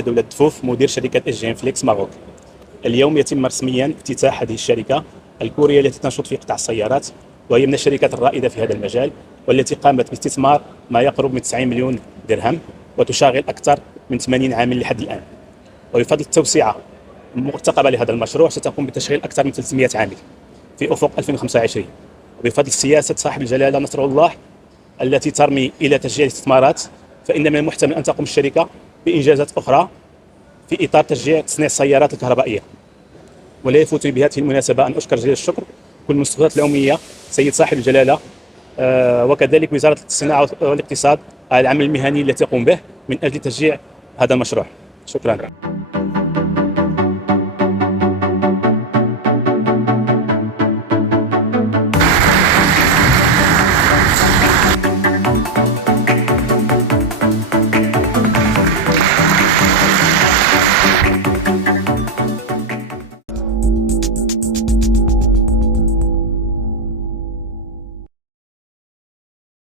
دولة دفوف مدير شركة SGM فليكس ماروك. اليوم يتم رسميا افتتاح هذه الشركة الكورية التي تنشط في قطاع السيارات، وهي من الشركات الرائدة في هذا المجال، والتي قامت باستثمار ما يقرب من 90 مليون درهم وتشغل أكثر من 80 عامل لحد الآن. وبفضل التوسعة المرتقبة لهذا المشروع ستقوم بتشغيل أكثر من 300 عامل في أفق 2025، وبفضل سياسة صاحب الجلالة نصر الله التي ترمي إلى تشجيع الاستثمارات، فإن من المحتمل أن تقوم الشركة بإنجازات أخرى في إطار تشجيع تصنيع السيارات الكهربائية. ولا يفوتني بهذه المناسبة أن أشكر جزيل الشكر كل المستشفيات العمومية سيد صاحب الجلالة، وكذلك وزارة الصناعة والاقتصاد على العمل المهني التي تقوم به من أجل تشجيع هذا المشروع. شكرا.